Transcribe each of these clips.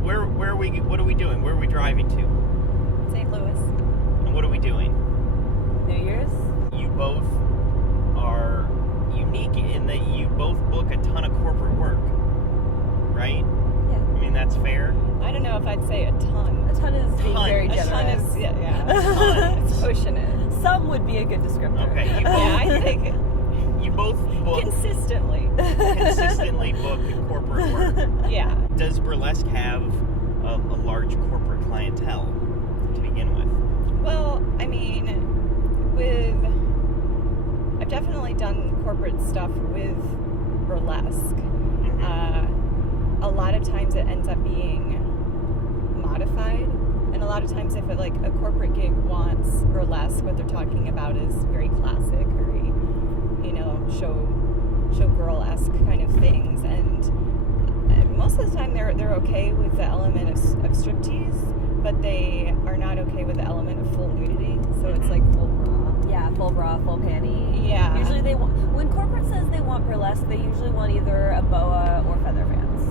where are we? What are we doing? Where are we driving to? St. Louis. And what are we doing? New Year's? You both are unique in that you both book a ton of corporate work, right? Yeah. I mean, that's fair. I don't know if I'd say a ton. A ton is being very A generous. ton is, yeah. A ton. It's pushing it. Some would be a good descriptor. Okay, you both, Yeah, I think you both book consistently. book corporate work. Yeah. Does Burlesque have a large corporate clientele to begin with? Well, I mean, I've definitely done corporate stuff with Burlesque. A lot of times it ends up being modified, and a lot of times if a corporate gig wants Burlesque, what they're talking about is very classic, very, show girl-esque kind of things, and most of the time they're okay with the element of striptease, but they are not okay with the element of full nudity, so it's like full bra. Yeah, full bra, full panty. Yeah. Usually when corporate says they want burlesque, they usually want either a boa or feather fans.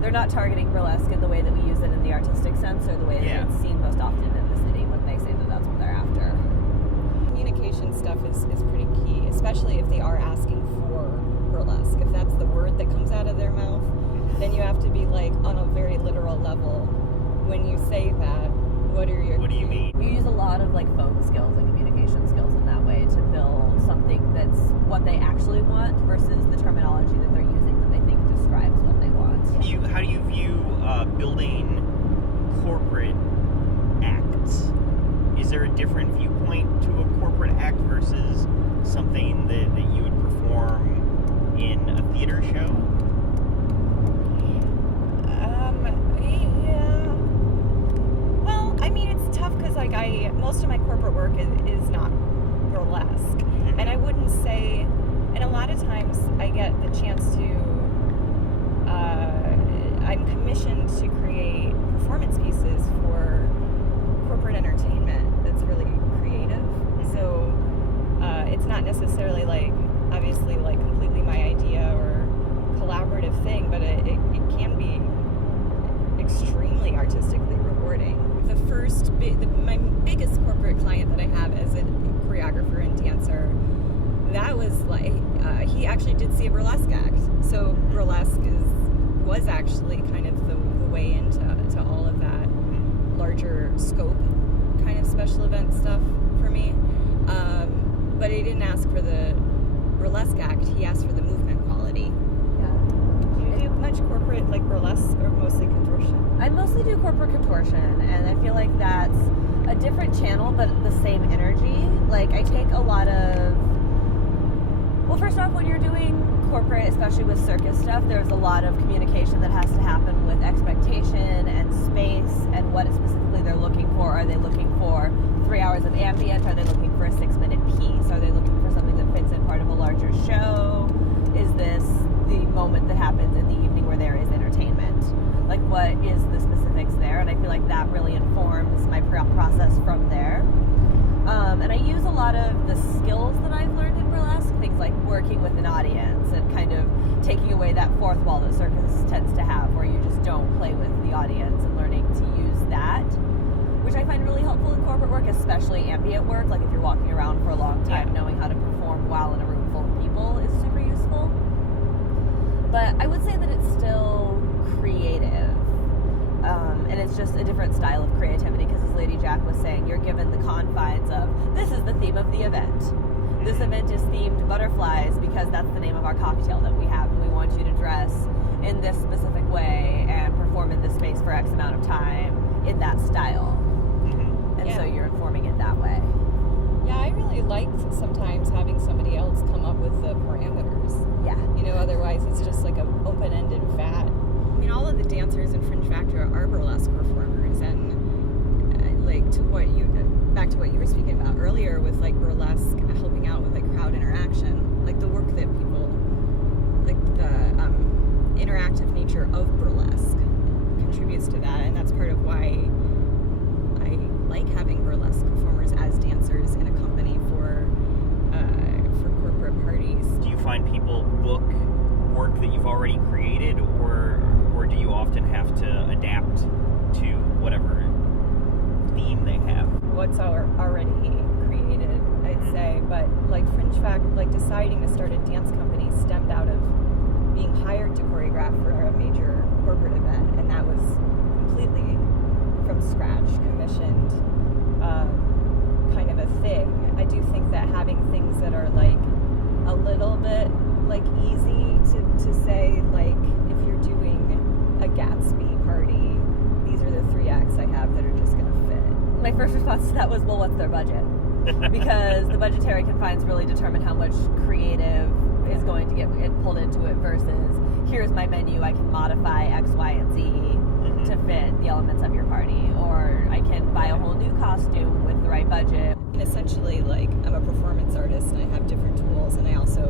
They're not targeting burlesque in the way that we use it in the artistic sense, or the way that it's seen most often in the city when they say that that's what they're after. Communication stuff is pretty key, especially if they are asking for burlesque. If that's the word that comes out of their mouth, then you have to be on a very literal level. When you say that, what do you mean? You use a lot of phone skills and communication skills in that way to build something that's what they actually want versus the terminology that they're using that they think describes what they want. How do you view building corporate acts? Is there a different viewpoint to a corporate act versus something that you would perform in a theater show? Yeah. Well, I mean, it's tough because most of my corporate work is not burlesque, and I wouldn't say. And a lot of times, I get the chance to. I'm commissioned to create performance pieces for corporate entertainment that's really creative. So it's not necessarily obviously completely my idea or collaborative thing, but it can be extremely artistically rewarding. My biggest corporate client that I have as a choreographer and dancer, that was he actually did see a burlesque act. So burlesque was actually kind of the way into all of that larger scope kind of special event stuff for me. But he didn't ask for the burlesque act, he asked for the movement quality. Yeah. Do you do much corporate burlesque or mostly contortion? I mostly do corporate contortion, and I feel like that's a different channel but the same energy. I take a lot of... Well, first off, when you're doing corporate, especially with circus stuff, there's a lot of communication that has to happen with expectation and space and what specifically they're looking for. Are they looking for 3 hours of ambient? Are they looking for a 6-minute piece? Are they looking for something that fits in part of a larger show? Is this the moment that happens in the evening where there is entertainment? What is the specifics there? And I feel like that really informs my process from there. And I use a lot of the skills that I've learned in burlesque, things like working with an audience and kind of taking away that fourth wall that circus tends to have, where you just don't play with the audience, and learning to use that, which I find really helpful in corporate work, especially ambient work. If you're walking around for a long time, knowing how to perform while in a room full of people is super useful. But I would say that it's still creative. And it's just a different style of creativity, because as Lady Jack was saying, you're given the confines of, this is the theme of the event. This event is themed butterflies because that's the name of our cocktail that we have, and we want you to dress in this specific way and perform in this space for X amount of time in that style. And so you're informing it that way. Yeah, I really like sometimes having somebody else come up with the parameters. Yeah. Otherwise it's just an open-ended vat. I mean, all of the dancers in Fringe Factor are burlesque performers, and back to what you were speaking about earlier with burlesque helping out with crowd interaction, the work that people, the interactive nature of burlesque contributes to that, and that's part of why I like having burlesque performers as dancers in a company for corporate parties. Do you find people book work that you've already created, or do you often have to adapt but like deciding to start a dance company stemmed out of being hired to choreograph for a major corporate event, and that was completely from scratch, commissioned, kind of a thing. I do think that having things that are like a little bit like easy to say, like if you're doing a Gatsby party, these are the 3 acts I have that are just going to fit. My first response to that was, well, what's their budget? Because the budgetary confines really determine how much creative is going to get pulled into it versus here's my menu, I can modify X, Y, and Z to fit the elements of your party, or I can buy a whole new costume with the right budget. And essentially, like, I'm a performance artist and I have different tools, and I also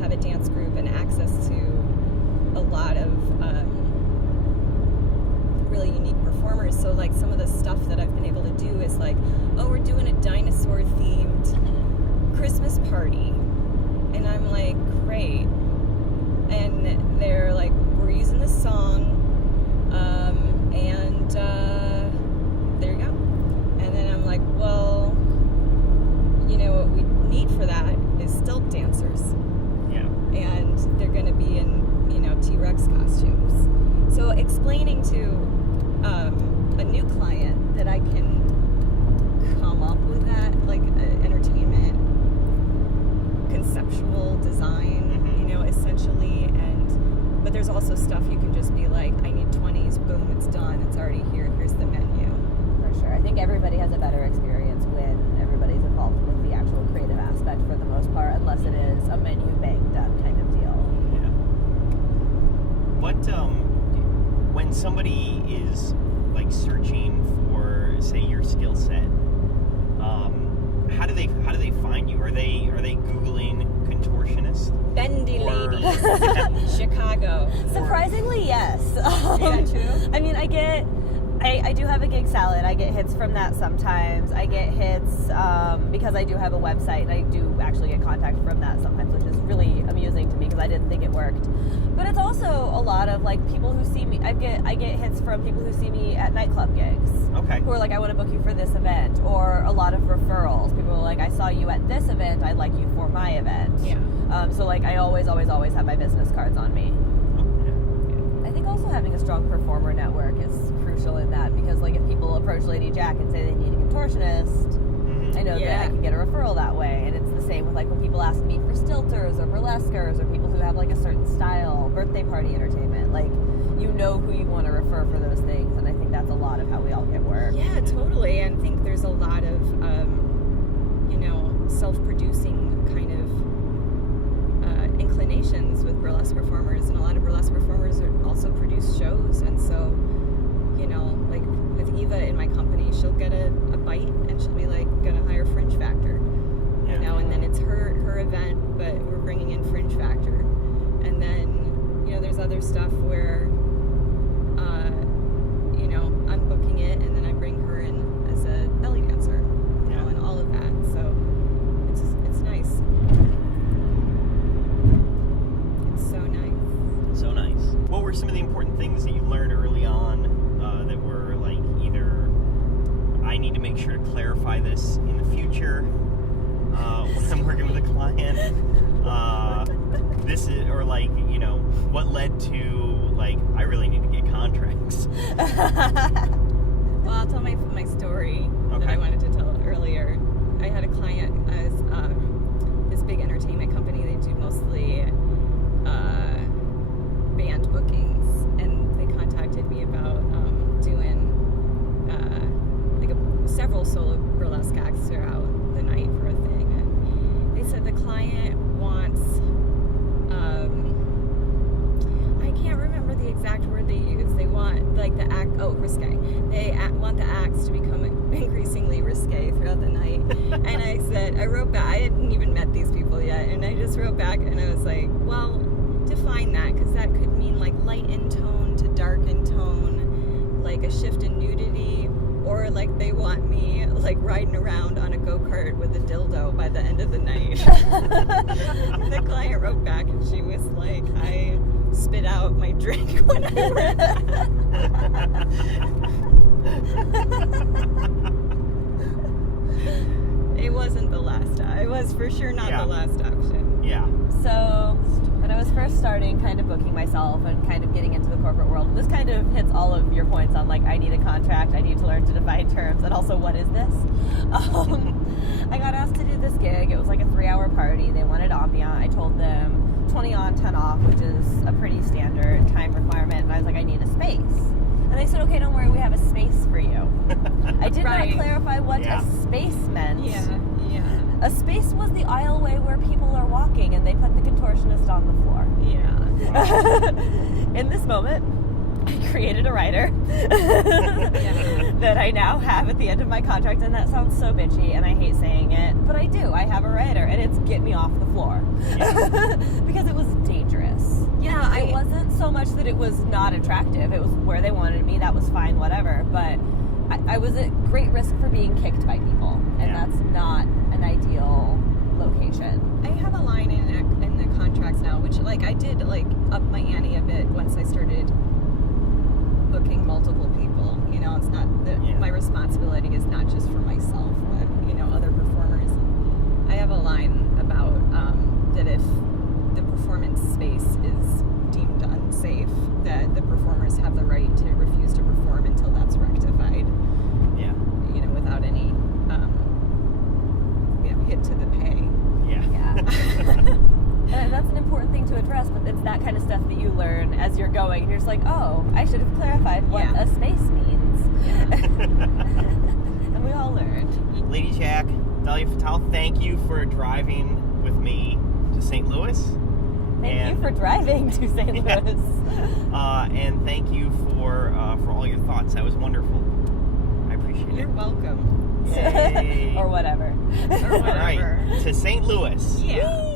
have a dance group and access to a lot of really unique performers. So like some of the stuff that I've been able to do is like, oh, we're doing a dinosaur themed Christmas party, and I'm like, great. And they're like, we're using this song, and there you go. And then I'm like, well, you know what we need for that is still dancers. Yeah. And they're going to be in, you know, T-Rex costumes. So explaining to a new client that I can come up with that, like entertainment, conceptual design, you know, essentially, but there's also stuff you can just be like, I need 20s, boom, it's done, it's already here, here's the menu. For sure. I think everybody has a better experience when everybody's involved with the actual creative aspect for the most part, unless it is a menu bank done kind of deal. Yeah. What, when somebody is like searching for, say, your skill set, how do they find you? Are they Googling contortionist? Bendy Or- ladies, Chicago. Surprisingly, yes. Yeah, true. I mean, I do have a gig salad. I get hits from that sometimes. I get hits because I do have a website, and I do actually get contact from that sometimes, which is really amusing to me because I didn't think it worked. But it's also a lot of like people who see me. I get hits from people who see me at nightclub gigs. Okay. Who are like, I want to book you for this event, or a lot of referrals. People are like, I saw you at this event. I'd like you for my event. Yeah. So like, I always have my business cards on me. I think also having a strong performer network is crucial in that, because like if people approach Lady Jack and say they need a contortionist, I know that I can get a referral that way. And it's the same with like when people ask me for stilters or burlesquers or people who have like a certain style, birthday party entertainment, like you know who you want to refer for those things. And I think that's a lot of how we all get work. Yeah, totally. And I think there's a lot of, you know, self-producing kind of inclinations with burlesque performers, and a lot of burlesque performers also produce shows. And so, you know, like with Eva in my company, she'll get a bite and she'll be like, gonna hire Fringe Factor, you know, and then it's her event, but we're bringing in Fringe Factor. And then, you know, there's other stuff where, you know, I'm booking it and then I bring her in as a belly dancer, you know, and all of that. So it's nice. It's so nice. So nice. What were some of the important things that you learned early on that were like either I need to make sure to clarify this in the future when I'm working with a client? This is, or like, you know, what led to like I really need to get contracts? Well, I'll tell my story that I wanted to tell earlier. I had a client as this big entertainment company. They do mostly band bookings, and they contacted me about doing like several solo burlesque acts throughout the night for a thing. And they said the client wants I can't remember the exact word they use. They want like the act risque. They want the acts to become increasingly risque throughout the night. And I said, I wrote back, I hadn't even met these people yet, and I just wrote back and I was like, well, define that, because that could mean like light in tone to dark in tone, like a shift in nudity, or like they want me like riding around on a go-kart with a dildo by the end of the night. The client wrote back and she was like, I spit out my drink when I read that. wasn't the last. It was for sure not Yeah. the last option. Yeah. So when I was first starting kind of booking myself and kind of getting into the corporate world, this kind of hits all of your points on like, I need a contract, I need to learn to define terms, and also what is this? I got asked to do this gig. It was like a 3-hour party. They wanted ambient. I told them 20 on, 10 off, which is a pretty standard time requirement, and I was like, I need a space. And they said, okay, don't worry, we have a space for you. I did Right. not clarify what Yeah. a space meant. Yeah. A space was the aisleway where people are walking, and they put the contortionist on the floor. Yeah. In this moment, I created a rider that I now have at the end of my contract, and that sounds so bitchy, and I hate saying it, but I do. I have a rider, and it's get me off the floor. Yeah. Because it was dangerous. Yeah, It wasn't so much that it was not attractive. It was where they wanted me. That was fine, whatever. But I was at great risk for being kicked by people, and Yeah. that's not an ideal location. I have a line in the contracts now, which like I did like up my ante a bit once I started booking multiple people. You know, it's not my responsibility is not just for myself, but other performers. I have a line about that if the performance space is deemed unsafe, that the performers have the right to refuse to perform until that's rectified. Yeah. Without any hit to the pay. Yeah. Yeah. And that's an important thing to address, but it's that kind of stuff that you learn as you're going. And you're just like, oh, I should have clarified what Yeah. a space means. And we all learned. Lady Jack, Dahlia Fatale, thank you for driving with me to St. Louis. Thank you for driving to St. Yeah. Louis. And thank you for all your thoughts. That was wonderful. I appreciate You're it. welcome. Yay. Or whatever. Or All right, whatever. to St. Louis. Yeah.